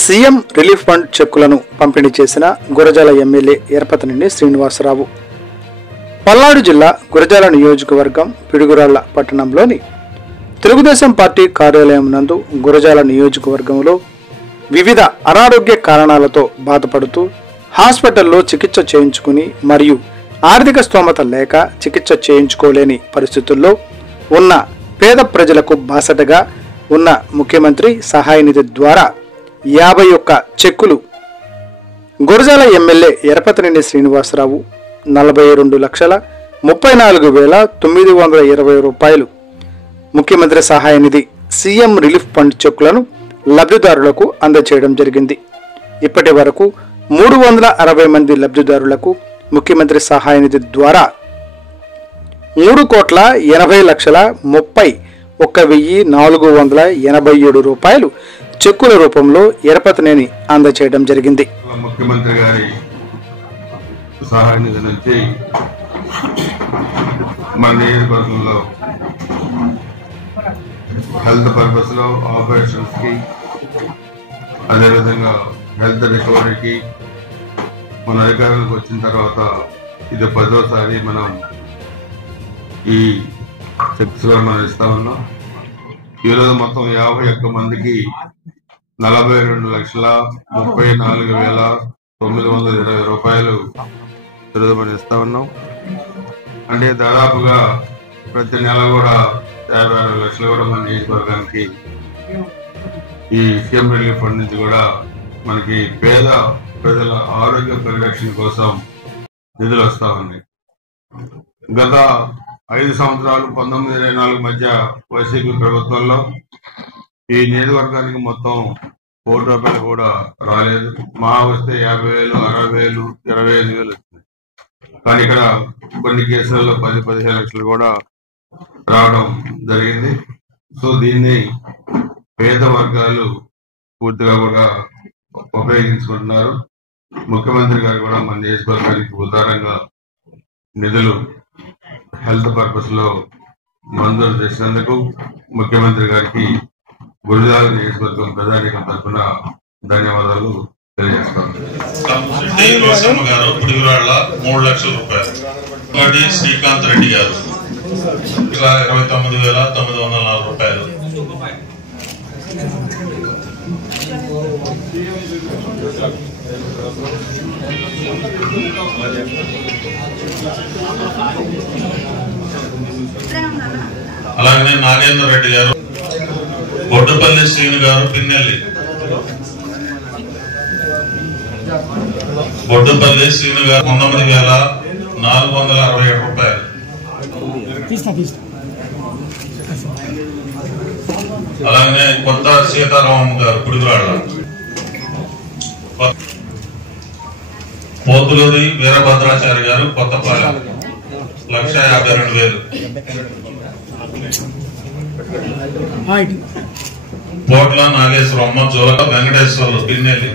CM relief fund చెక్కులను పంపిణీ చేసిన గురజాల ఎమ్మెల్యే ఎరపతినేని శ్రీనివాసరావు. పల్నాడు జిల్లా గురజాల నియోజకవర్గం పిడుగురాళ్ల పట్టణంలోని తెలుగుదేశం పార్టీ కార్యాలయం నందు గురజాల నియోజకవర్గంలో వివిధ అనారోగ్య కారణాలతో బాధపడుతూ హాస్పిటల్లో చికిత్స చేయించుకుని మరియు ఆర్థిక స్తోమత లేక చికిత్స చేయించుకోలేని పరిస్థితుల్లో ఉన్న పేద ప్రజలకు బాసటగా ఉన్న ముఖ్యమంత్రి సహాయ నిధి ద్వారా 51 చెక్కులు గురజాల ఎమ్మెల్యే ఎరపతినేని శ్రీనివాసరావు 42,34,920 రూపాయలు ముఖ్యమంత్రి సహాయ నిధి సీఎం రిలీఫ్ ఫండ్ చెక్కులను లబ్ధిదారులకు అందజేయడం జరిగింది. ఇప్పటి వరకు 360 మంది లబ్ధిదారులకు ముఖ్యమంత్రి సహాయ నిధి ద్వారా 3,80,31,487 రూపాయలు చెక్కుల రూపంలో ఎరపతినేని అందజేయడం జరిగింది. ముఖ్యమంత్రి గారి సహాయ నిధి నుంచి మన నియోజకవర్గంలో హెల్త్ పర్పస్ లో ఆపరేషన్స్ కి అదేవిధంగా హెల్త్ రికవరీకి మన అధికారులకు వచ్చిన తర్వాత ఇది 10వ మనం ఈ చెక్స్ మనం ఇస్తా ఉన్నాం. ఈరోజు మొత్తం 51 మందికి 42,34,920 రూపాయలు ఈరోజు మనం ఇస్తా ఉన్నాం. అంటే దాదాపుగా ప్రతి నెల కూడా 56 లక్షలు కూడా మన నియోజకవర్గానికి ఈ సీఎం రిలీఫ్ ఫండ్ నుంచి కూడా మనకి పేద ప్రజల ఆరోగ్య పరిరక్షణ కోసం నిధులు వస్తా ఉన్నాయి. గత 5 సంవత్సరాలు 1924 మధ్య వైసీపీ ప్రభుత్వంలో ఈ నియోజకవర్గానికి మొత్తం ₹1 కూడా రాలేదు. మహా వస్తే 50,000, 60,000, 25,000 వచ్చినాయి. కానీ ఇక్కడ కొన్ని కేసులలో 10-15 లక్షలు కూడా రావడం జరిగింది. సో దీన్ని పేద వర్గాలు పూర్తిగా కూడా ఉపయోగించుకుంటున్నారు. ముఖ్యమంత్రి గారు కూడా మన నియోజకవర్గానికి ఉదారంగా నిధులు హెల్త్ పర్పస్ లో మంజూరు చేసినందుకు ముఖ్యమంత్రి గారికి గురజాల నియోజకవర్గం ప్రజానీకం తరఫున ధన్యవాదాలు తెలియజేస్తాను. ₹3 లక్షల శ్రీకాంత్ రెడ్డి గారు 29,904 రూపాయలు. అలాగనే నాగేంద్ర రెడ్డి గారు, బొడ్డుపల్లి శ్రీను గారు పిన్నెల్లి, బొడ్డుపల్లి శ్రీను గారు 19,467 రూపాయలు. అలాగనే కొత్త సీతారామం గారు పుడిగురాళ్ళ, పోతులూరి వీరభద్రాచారి గారు కొత్తపాలెం 1,52,000. పోట్ల నాగేశ్వరమ్మ, జోల వెంకటేశ్వర్లు పిన్నెల్లి